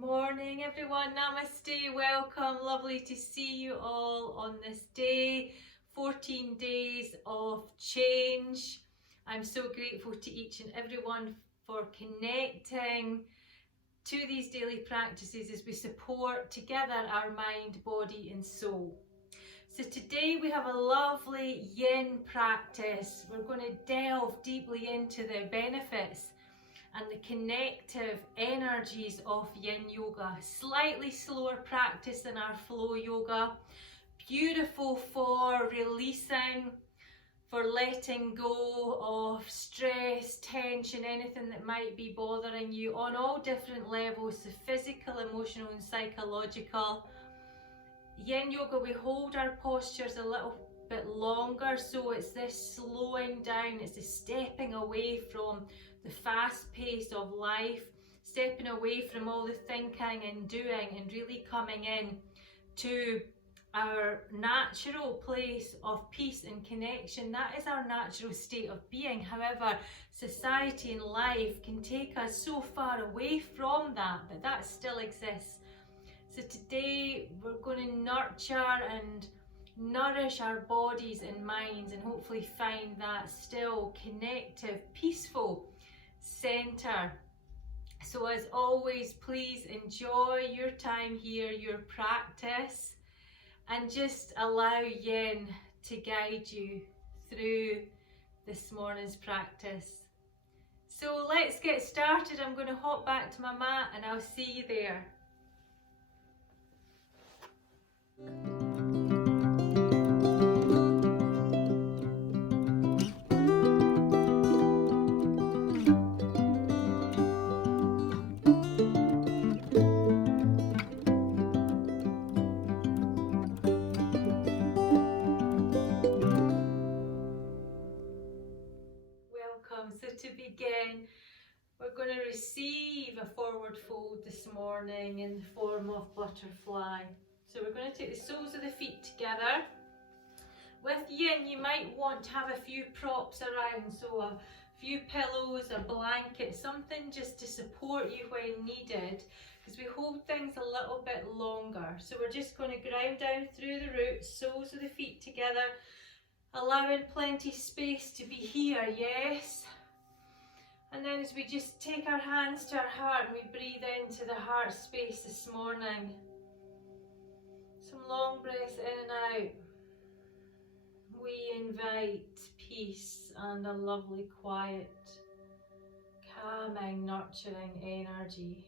Morning everyone, namaste, welcome, lovely to see you all on this day, 14 days of change. I'm so grateful to each and everyone for connecting to these daily practices as we support together our mind, body and soul. So today we have a lovely yin practice. We're going to delve deeply into the benefits and the connective energies of Yin Yoga. Slightly slower practice than our flow yoga. Beautiful for releasing, for letting go of stress, tension, anything that might be bothering you on all different levels, the physical, emotional and psychological. Yin Yoga, we hold our postures a little bit longer, so it's this slowing down, it's the stepping away from the fast pace of life, stepping away from all the thinking and doing and really coming in to our natural place of peace and connection. That is our natural state of being. However, society and life can take us so far away from that, but that still exists. So today we're going to nurture and nourish our bodies and minds and hopefully find that still connective, peaceful center. So as always, please enjoy your time here, your practice, and just allow Yin to guide you through this morning's practice. So let's get started. I'm going to hop back to my mat and I'll see you there. Welcome. So to begin, we're going to receive a forward fold this morning in the form of butterfly. So we're going to take the soles of the feet together. With Yin, you might want to have a few props around, so a few pillows, a blanket, something just to support you when needed, because we hold things a little bit longer. So we're just going to ground down through the roots, soles of the feet together, allowing plenty space to be here, yes? And then as we just take our hands to our heart and we breathe into the heart space this morning. Some long breaths in and out. We invite peace and a lovely, quiet, calming, nurturing energy.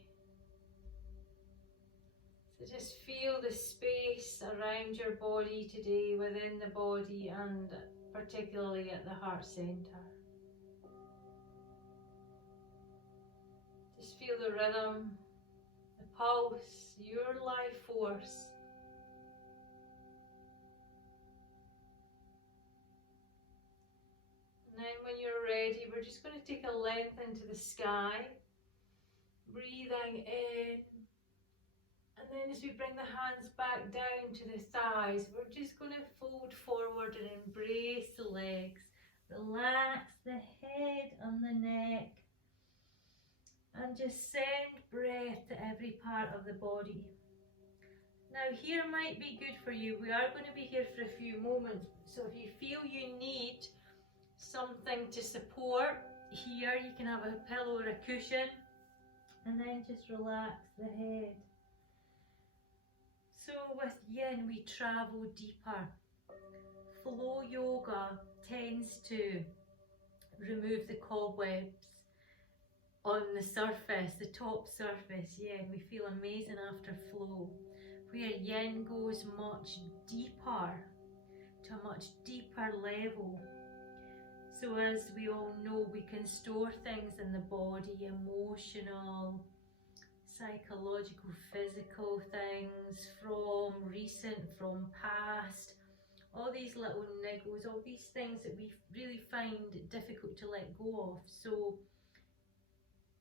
So just feel the space around your body today, within the body and particularly at the heart centre. Just feel the rhythm, the pulse, your life force. And then when you're ready, we're just going to take a length into the sky, breathing in. And then as we bring the hands back down to the thighs, we're just going to fold forward and embrace the legs. Relax the head and the neck. And just send breath to every part of the body. Now here might be good for you. We are going to be here for a few moments. So if you feel you need something to support here, you can have a pillow or a cushion. And then just relax the head. So with Yin, we travel deeper. Flow yoga tends to remove the cobwebs on the surface, the top surface. Yeah, we feel amazing after flow. Where Yin goes much deeper, to a much deeper level. So as we all know, we can store things in the body, emotional, psychological, physical things from recent, from past, all these little niggles, all these things that we really find difficult to let go of. So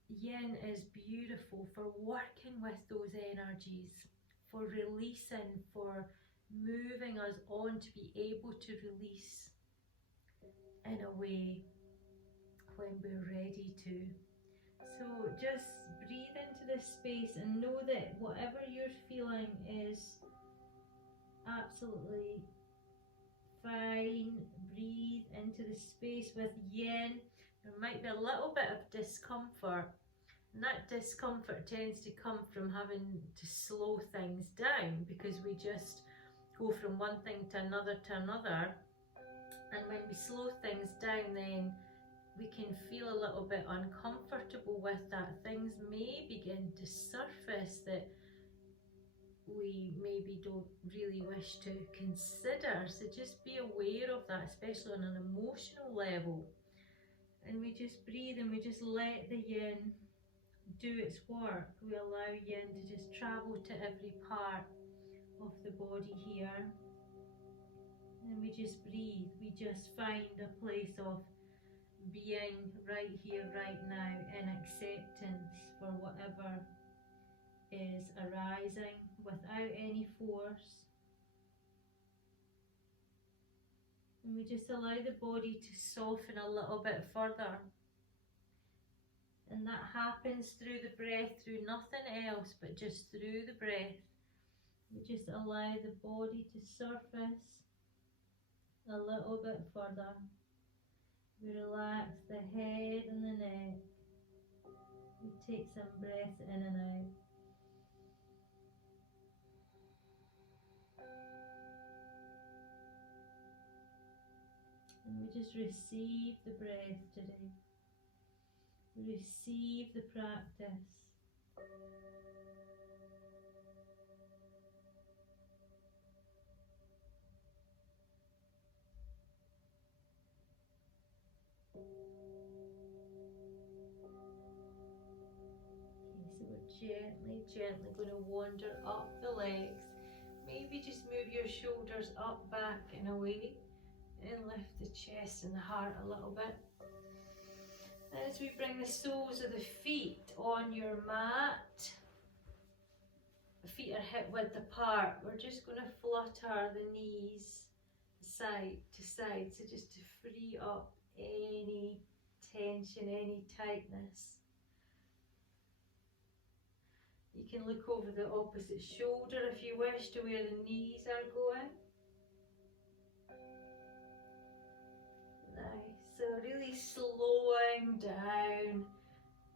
Yin is beautiful for working with those energies, for releasing, for moving us on to be able to release in a way when we're ready to. So just breathe into this space and know that whatever you're feeling is absolutely fine. Breathe into the space with yin. There might be a little bit of discomfort, and that discomfort tends to come from having to slow things down, because we just go from one thing to another to another. And when we slow things down, then we can feel a little bit uncomfortable with that. Things may begin to surface that we maybe don't really wish to consider. So just be aware of that, especially on an emotional level. And we just breathe and we just let the yin do its work. We allow yin to just travel to every part of the body here. And we just breathe. We just find a place of being right here, right now, in acceptance for whatever is arising without any force. And we just allow the body to soften a little bit further. And that happens through the breath, through nothing else but just through the breath. We just allow the body to surface a little bit further. We relax the head and the neck. We take some breaths in and out. And we just receive the breath today. We receive the practice. Okay, so we're gently going to wander up the legs. Maybe just move your shoulders up, back and away, and lift the chest and the heart a little bit. As we bring the soles of the feet on your mat, the feet are hip width apart, we're just going to flutter the knees side to side, so just to free up any tension, any tightness. You can look over the opposite shoulder if you wish to where the knees are going. Nice. So really slowing down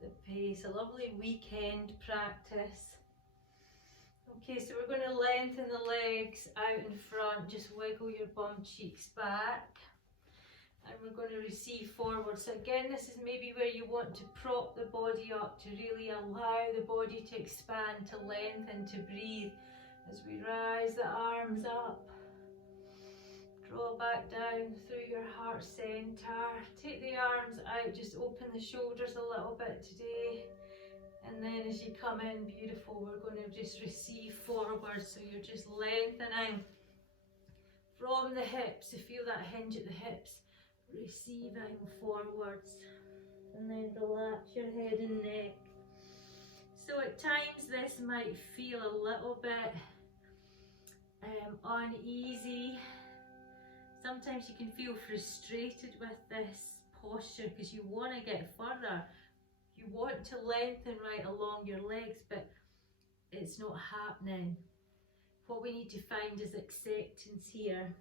the pace. A lovely weekend practice. Okay, so we're going to lengthen the legs out in front. Just wiggle your bum cheeks back. And we're going to receive forward. So again, this is maybe where you want to prop the body up to really allow the body to expand, to lengthen, to breathe. As we rise the arms up, draw back down through your heart center. Take the arms out, just open the shoulders a little bit today. And then as you come in, beautiful, we're going to just receive forward. So you're just lengthening from the hips. You feel that hinge at the hips. Receiving forwards. And then relax your head and neck. So at times this might feel a little bit uneasy. Sometimes you can feel frustrated with this posture because you want to get further. You want to lengthen right along your legs, but it's not happening. What we need to find is acceptance here.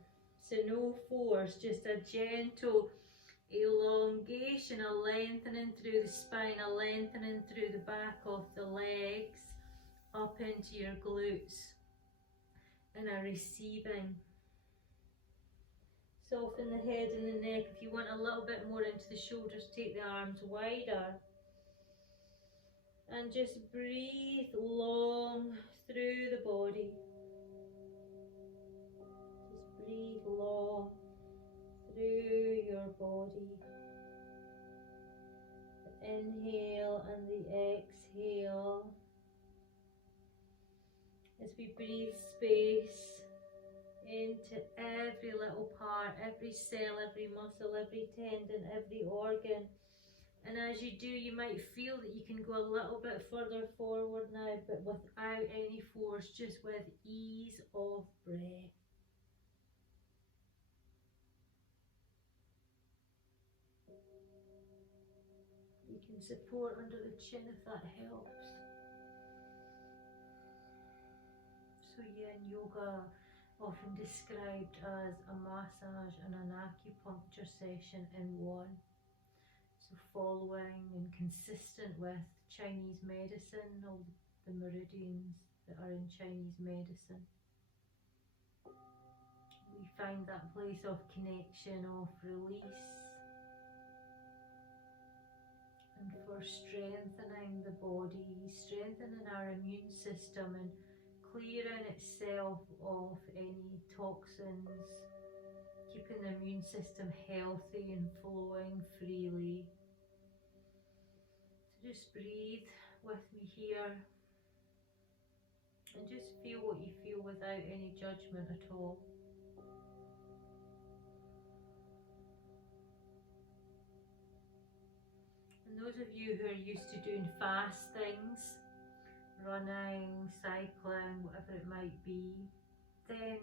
So no force, just a gentle elongation, a lengthening through the spine, a lengthening through the back of the legs, up into your glutes, and a receiving. Soften the head and the neck. If you want a little bit more into the shoulders, take the arms wider. And just breathe long through the body. Just breathe long through your body. The inhale and the exhale. As we breathe space into every little part, every cell, every muscle, every tendon, every organ. And as you do, you might feel that you can go a little bit further forward now, but without any force, just with ease of breath. You can support under the chin if that helps. So Yin Yoga, often described as a massage and an acupuncture session in one. So following and consistent with Chinese medicine, all the meridians that are in Chinese medicine. We find that place of connection, of release, and for strengthening the body, strengthening our immune system and clearing itself of any toxins, keeping the immune system healthy and flowing freely. So just breathe with me here and just feel what you feel without any judgment at all. And those of you who are used to doing fast things, running, cycling, whatever it might be, then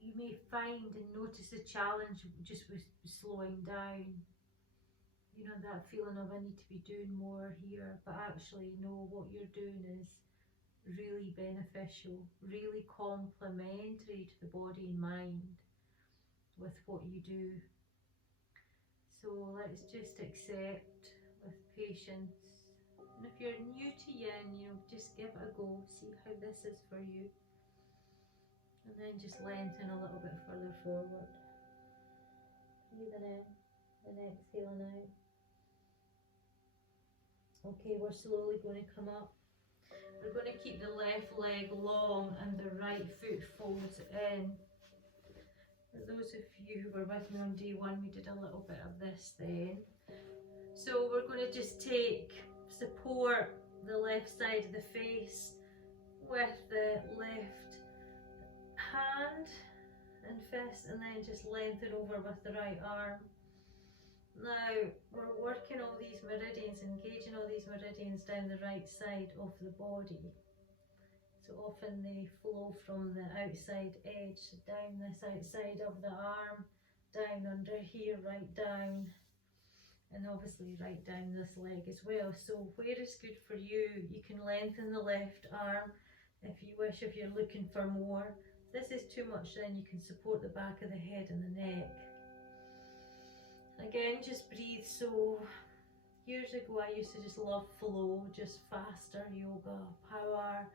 you may find and notice a challenge just with slowing down. You know, that feeling of I need to be doing more here, but actually no, what you're doing is really beneficial, really complementary to the body and mind with what you do. So let's just accept with patience. And if you're new to Yin, you know, just give it a go, see how this is for you. And then just lengthen a little bit further forward. Breathing in and exhaling out. Okay, we're slowly going to come up. We're going to keep the left leg long and the right foot folds in. For those of you who were with me on day one, we did a little bit of this then. So we're going to just support the left side of the face with the left hand and fist, and then just lengthen over with the right arm. Now we're working all these meridians, engaging all these meridians down the right side of the body. So often they flow from the outside edge, down this outside of the arm, down under here, right down, and obviously right down this leg as well. So where is good for you? You can lengthen the left arm if you wish, if you're looking for more. If this is too much, then you can support the back of the head and the neck. Again, just breathe. So years ago I used to just love flow, just faster yoga, power,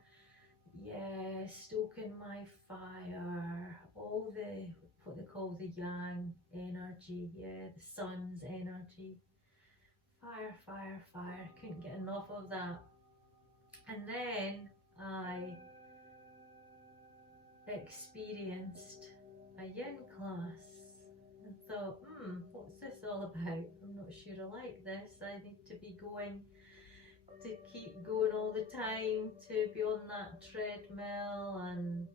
yeah, stoking my fire, all the, what they call the yang energy, yeah, the sun's energy. Fire, fire, fire, couldn't get enough of that. And then I experienced a Yin class and thought, what's this all about? I'm not sure I like this. I need to be going, to keep going all the time, to be on that treadmill and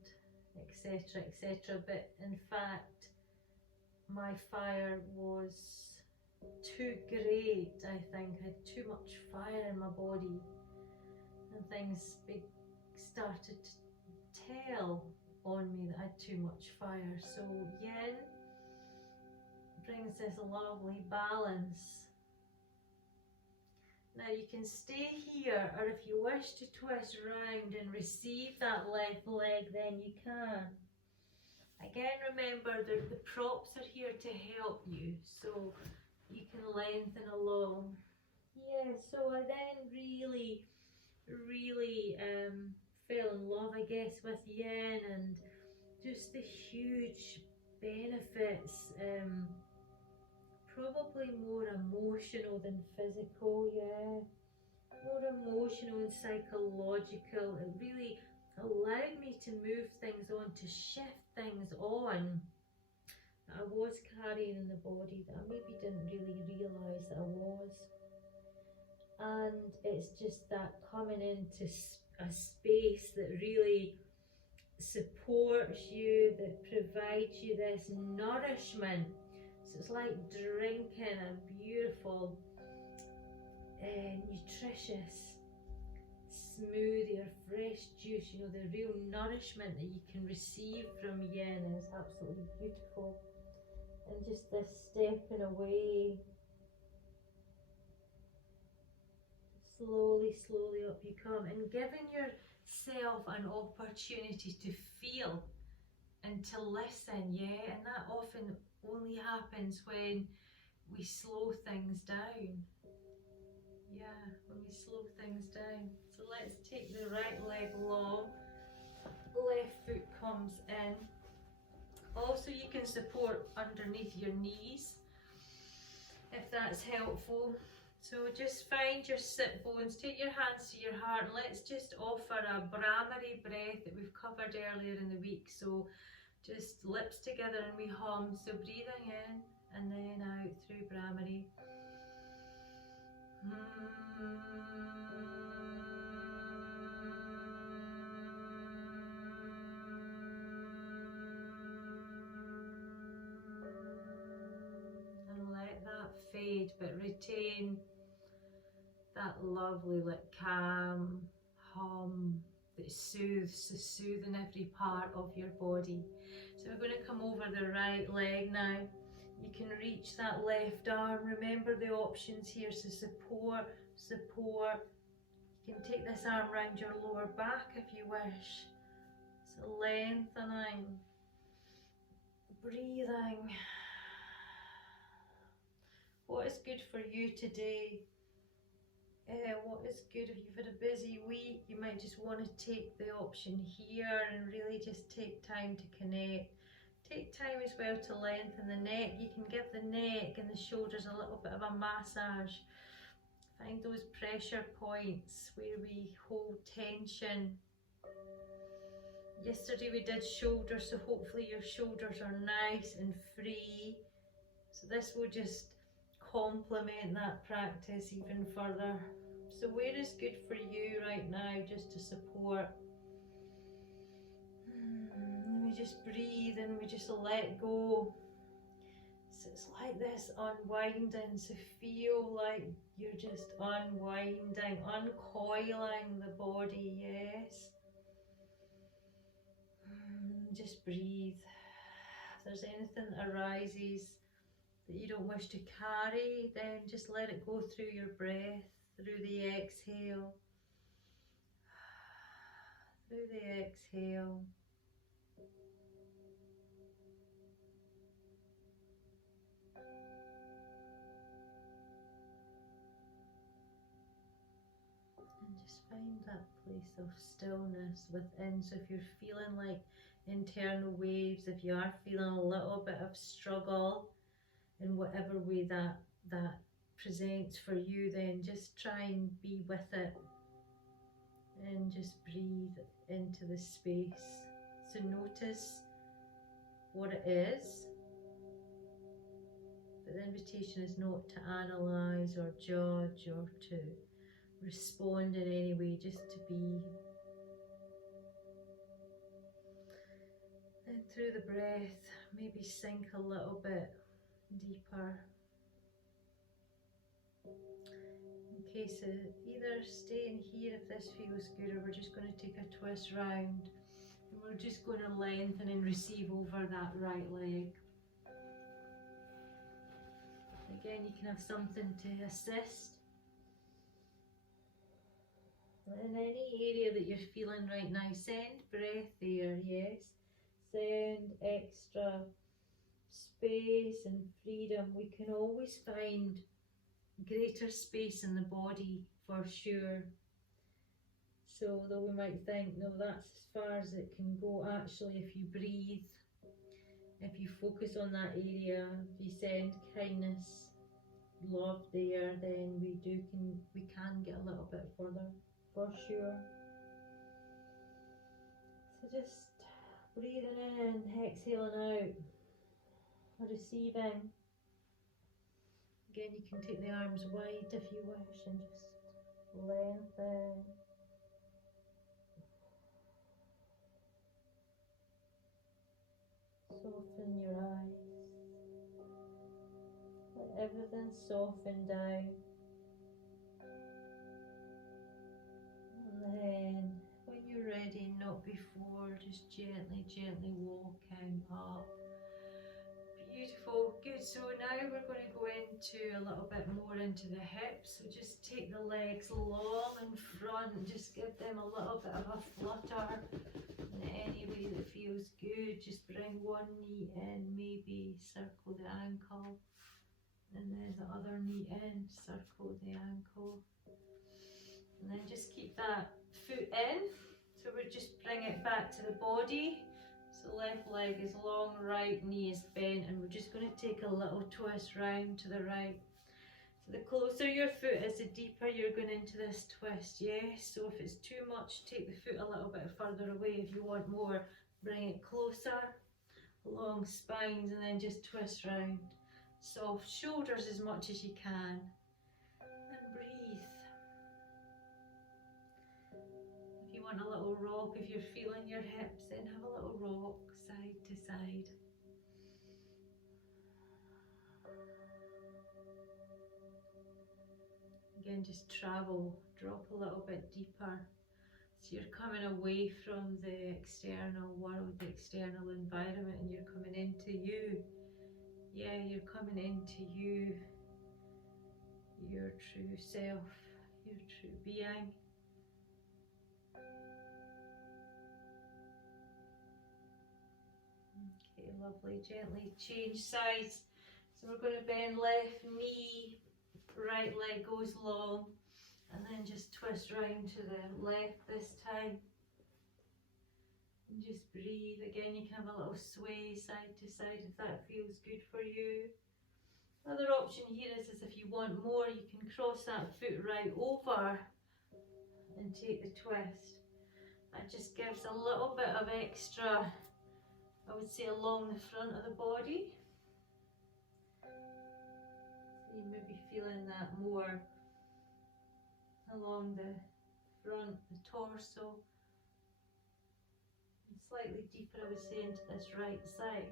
etc, etc. But in fact, my fire was too great. I think I had too much fire in my body, and things started to tell on me that I had too much fire. So Yin brings this lovely balance. Now you can stay here, or if you wish to twist round and receive that left leg, then you can. Again, remember that the props are here to help you, so you can lengthen along. Yeah, so I then really fell in love, I guess, with Yin and just the huge benefits, probably more emotional than physical, yeah, more emotional and psychological. It really allowed me to move things on, to shift things on that I was carrying in the body that I maybe didn't really realise that I was. And it's just that coming into a space that really supports you, that provides you this nourishment. So it's like drinking a beautiful, nutritious smoothie or fresh juice. You know, the real nourishment that you can receive from Yin is absolutely beautiful. And just this stepping away Slowly, slowly up you come, and giving yourself an opportunity to feel and to listen, yeah, and that often only happens when we slow things down. Yeah, when we slow things down. So let's take the right leg long, left foot comes in. Also, you can support underneath your knees if that's helpful. So just find your sit bones, take your hands to your heart, and let's just offer a Brahmari breath that we've covered earlier in the week. So just lips together and we hum. So breathing in and then out through Brahmari. And let that fade, but retain that lovely, like, calm hum that soothes, so soothing every part of your body. So we're going to come over the right leg now. You can reach that left arm. Remember the options here, so support, support. You can take this arm around your lower back if you wish. So lengthening, breathing. What is good for you today? What is good if you've had a busy week? You might just want to take the option here and really just take time to connect. Take time as well to lengthen the neck. You can give the neck and the shoulders a little bit of a massage. Find those pressure points where we hold tension. Yesterday we did shoulders, so hopefully your shoulders are nice and free. So this will just complement that practice even further. So where is good for you right now, just to support? And we just breathe and we just let go. So it's like this unwinding, so feel like you're just unwinding, uncoiling the body, yes. Just breathe. If there's anything that arises that you don't wish to carry, then just let it go through your breath, through the exhale, through the exhale. And just find that place of stillness within. So if you're feeling like internal waves, if you are feeling a little bit of struggle in whatever way that presents for you, then just try and be with it and just breathe into the space. So notice what it is, but the invitation is not to analyze or judge or to respond in any way, just to be. And through the breath, maybe sink a little bit deeper. In case of either staying here if this feels good, or we're just going to take a twist round and we're just going to lengthen and receive over that right leg. Again, you can have something to assist. In any area that you're feeling right now, send breath there, yes. Send extra space and freedom. We can always find greater space in the body for sure. So though we might think, no, that's as far as it can go, actually if you breathe, if you focus on that area, if you send kindness, love there, then we can get a little bit further for sure. So just breathing in, exhaling out, receiving. Again, you can take the arms wide if you wish and just lengthen. Soften your eyes. Let everything soften down. And then, when you're ready, not before, just gently, gently walking up. Beautiful. Beautiful, good. So now we're going to go into a little bit more into the hips. So just take the legs long in front and just give them a little bit of a flutter in any way that feels good. Just bring one knee in, maybe circle the ankle, and then the other knee in, circle the ankle, and then just keep that foot in. So we just bring it back to the body. So left leg is long, right knee is bent, and we're just going to take a little twist round to the right. So the closer your foot is, the deeper you're going into this twist, yes? So if it's too much, take the foot a little bit further away. If you want more, bring it closer, long spines, and then just twist round. Soft shoulders as much as you can, and breathe. If you want a little rock, if you're feeling your hips, then have a little rock side to side. Again, just travel, drop a little bit deeper. So you're coming away from the external world, the external environment, and you're coming into you. Yeah, you're coming into you, your true self, your true being. Okay, lovely. Gently change sides. So we're going to bend left knee, right leg goes long, and then just twist round to the left this time. And just breathe. Again, you can have a little sway side to side if that feels good for you. Another option here is if you want more, you can cross that foot right over and take the twist. That just gives a little bit of extra, I would say, along the front of the body. So you may be feeling that more along the front, the torso, and slightly deeper, I would say, into this right side.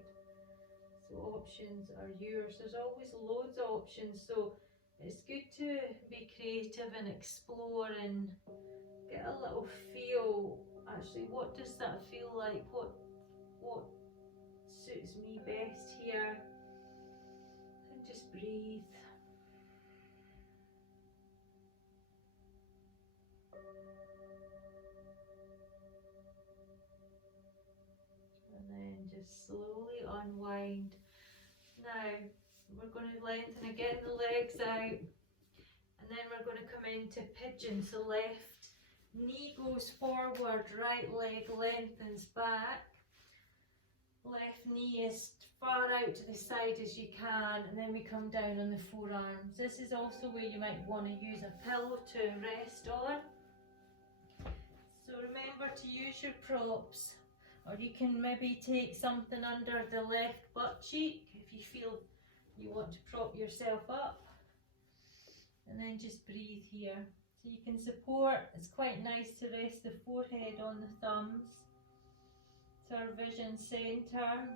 So options are yours. There's always loads of options, so it's good to be creative and explore and get a little feel. Actually, what does that feel like? What suits me best here? And just breathe. And then just slowly unwind. Now we're going to lengthen again the legs out, and then we're going to come into pigeon. So left knee goes forward, right leg lengthens back, left knee is far out to the side as you can, and then we come down on the forearms. This is also where you might want to use a pillow to rest on. So remember to use your props, or you can maybe take something under the left butt cheek if you feel you want to prop yourself up, and then just breathe here. So you can support, it's quite nice to rest the forehead on the thumbs. It's our vision center,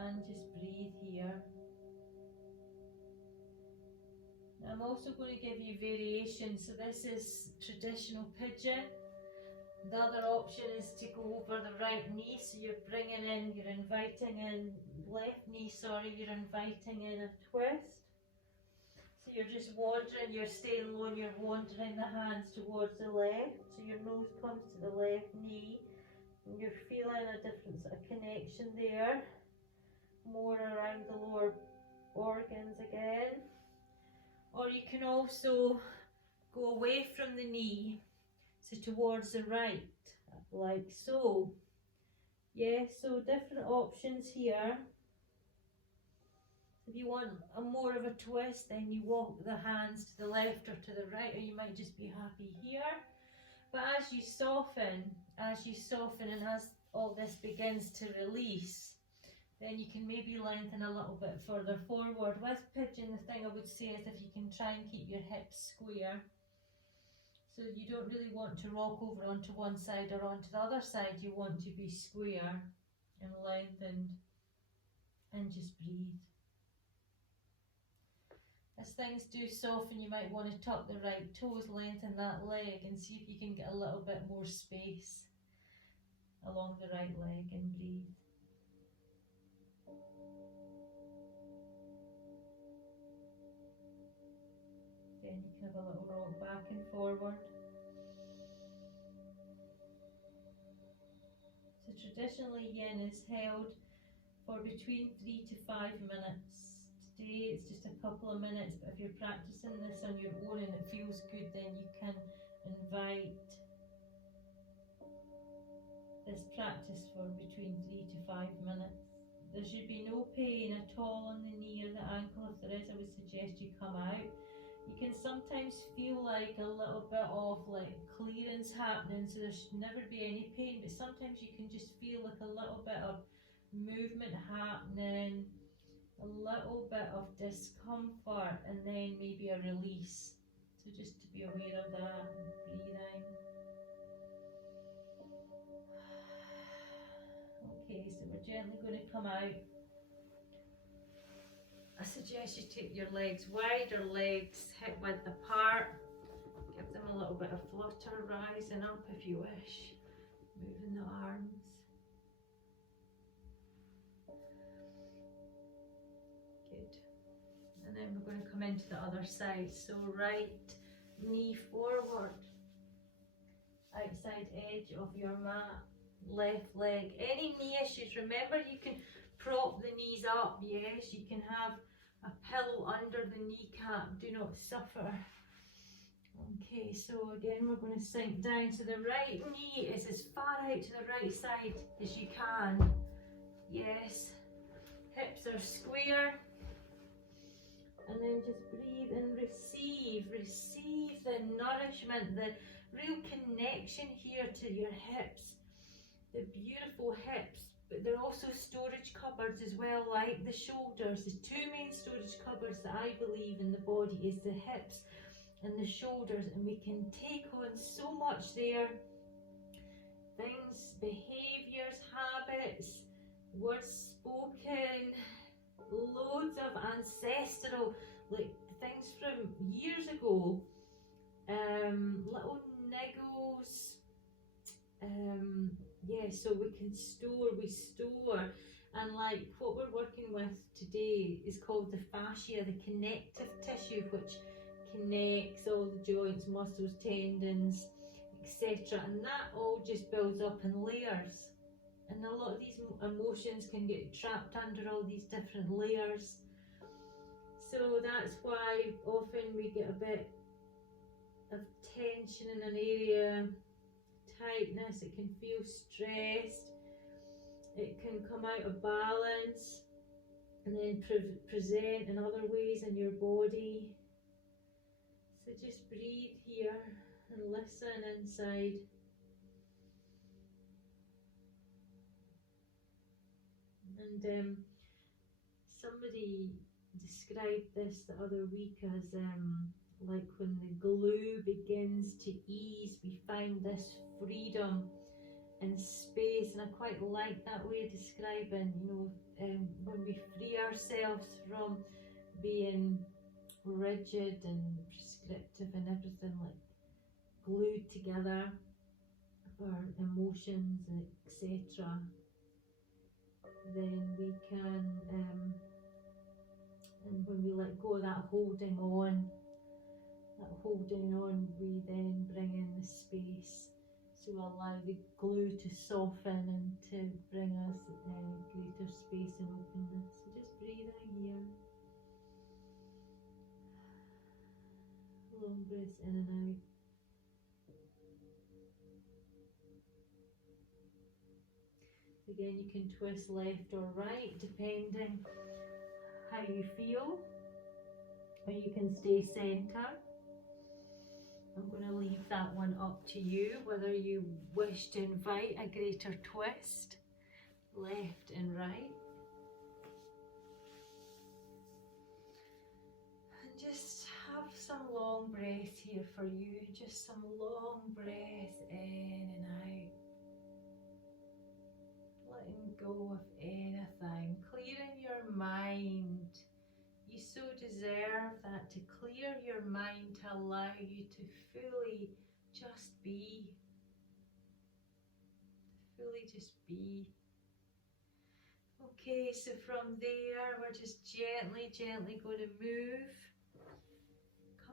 and just breathe here. I'm also going to give you variations. So this is traditional pigeon. The other option is to go over the right knee, so you're bringing in, you're inviting in, left knee, sorry, you're inviting in a twist. So you're just wandering, you're staying low and you're wandering the hands towards the left. So your nose comes to the left knee, and you're feeling a different sort of connection there, more around the lower organs again. Or you can also go away from the knee, so towards the right, like so. Yeah, so different options here. If you want a more of a twist, then you walk the hands to the left or to the right, or you might just be happy here. But as you soften and as all this begins to release, then you can maybe lengthen a little bit further forward. With pigeon, the thing I would say is if you can try and keep your hips square. So you don't really want to rock over onto one side or onto the other side. You want to be square and lengthened, and just breathe. As things do soften, you might want to tuck the right toes, lengthen that leg, and see if you can get a little bit more space along the right leg, and breathe. Again, you can have a little rock back and forward. So traditionally yin is held for between 3 to 5 minutes. Today it's just a couple of minutes, but if you're practicing this on your own and it feels good, then you can invite this practice for between 3 to 5 minutes. There should be no pain at all on the knee or the ankle. If there is, I would suggest you come out. You can sometimes feel like a little bit of like clearance happening, so there should never be any pain, but sometimes you can just feel like a little bit of movement happening, a little bit of discomfort, and then maybe a release. So just to be aware of that and breathing. Okay, so we're gently going to come out. I suggest you take your legs wide or legs hip width apart. Give them a little bit of flutter, rising up if you wish. Moving the arms. Good. And then we're going to come into the other side. So right knee forward. Outside edge of your mat. Left leg. Any knee issues, remember you can prop the knees up. Yes, you can have a pillow under the kneecap. Do not suffer. Okay, so again we're going to sink down. So the right knee is as far out to the right side as you can. Yes. Hips are square. And then just breathe and receive. Receive the nourishment, the real connection here to your hips. The beautiful hips, but they're also storage cupboards as well, like the shoulders. The two main storage cupboards that I believe in the body is the hips and the shoulders, and we can take on so much there. Things, behaviours, habits, words spoken, loads of ancestral, like things from years ago, little niggles. Yeah, so we can store, and like what we're working with today is called the fascia, the connective tissue, which connects all the joints, muscles, tendons, etc. And that all just builds up in layers. And a lot of these emotions can get trapped under all these different layers. So that's why often we get a bit of tension in an area, tightness, it can feel stressed, it can come out of balance and then present in other ways in your body. So just breathe here and listen inside. And somebody described this the other week as like when the glue begins to ease, we find this freedom and space, and I quite like that way of describing, when we free ourselves from being rigid and prescriptive and everything, like glued together, our emotions, etc., then we can, and when we let go of that holding on, we then bring in the space. So allow the glue to soften and to bring us greater space and openness. So just breathing here. Long breaths in and out. Again, you can twist left or right depending how you feel, or you can stay centre. I'm going to leave that one up to you, whether you wish to invite a greater twist, left and right. And just have some long breaths here for you, just some long breaths in and out. Letting go of anything, clearing your mind. You so deserve that, to clear your mind, to allow you to fully just be. Fully just be. Okay, so from there we're just gently going to move.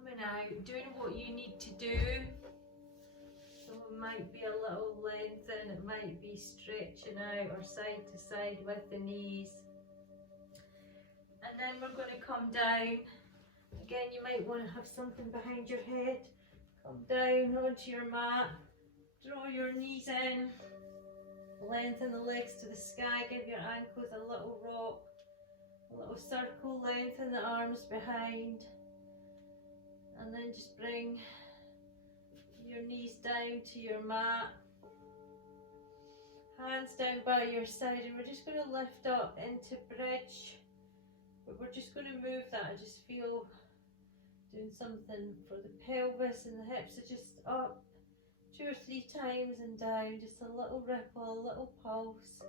Coming out, doing what you need to do. So it might be a little lengthen, it might be stretching out or side to side with the knees. And then we're going to come down. Again, you might want to have something behind your head. Come down onto your mat, draw your knees in, lengthen the legs to the sky, give your ankles a little rock, a little circle, lengthen the arms behind, and then just bring your knees down to your mat, hands down by your side, and we're just going to lift up into bridge, but we're just going to move that. I just feel doing something for the pelvis and the hips, so just up 2 or 3 times and down, just a little ripple, a little pulse,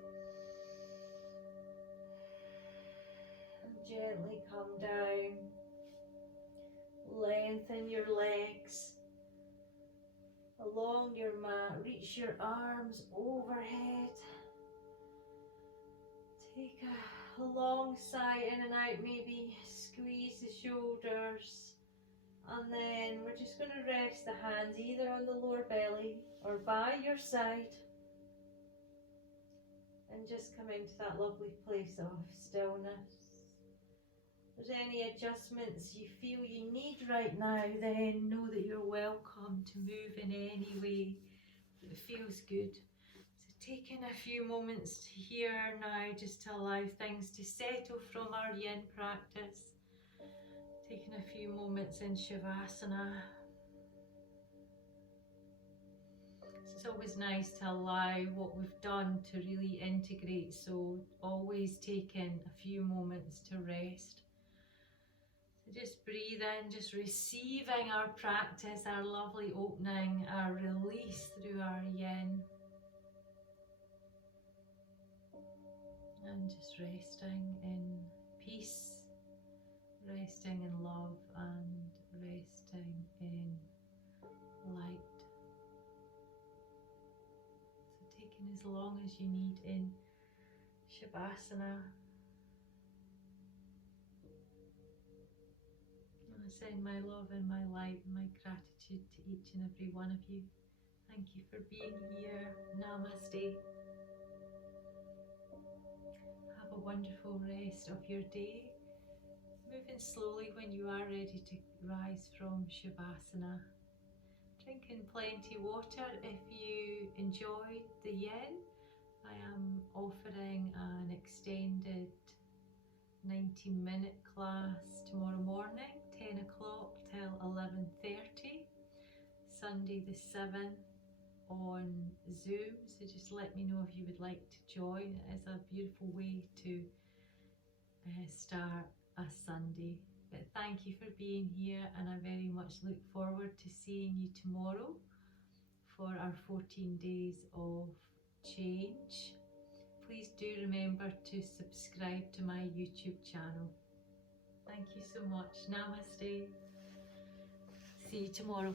and gently come down. Lengthen your legs along your mat, reach your arms overhead, take a long sigh in and out, maybe squeeze the shoulders. And then we're just going to rest the hands either on the lower belly or by your side, and just come into that lovely place of stillness. If there's any adjustments you feel you need right now, then know that you're welcome to move in any way that feels good. So taking a few moments here now just to allow things to settle from our yin practice. Taking a few moments in Shavasana. It's always nice to allow what we've done to really integrate, so always taking a few moments to rest. So just breathe in, just receiving our practice, our lovely opening, our release through our yin. And just resting in peace. Resting in love and resting in light. So taking as long as you need in Shavasana. And I send my love and my light and my gratitude to each and every one of you. Thank you for being here. Namaste. Have a wonderful rest of your day. Moving slowly when you are ready to rise from Shavasana. Drinking plenty of water. If you enjoyed the yin, I am offering an extended 90-minute class tomorrow morning, 10 o'clock till 11:30, Sunday the 7th on Zoom. So just let me know if you would like to join. It is a beautiful way to start a Sunday. But thank you for being here, and I very much look forward to seeing you tomorrow for our 14 days of change. Please do remember to subscribe to my YouTube channel. Thank you so much. Namaste. See you tomorrow.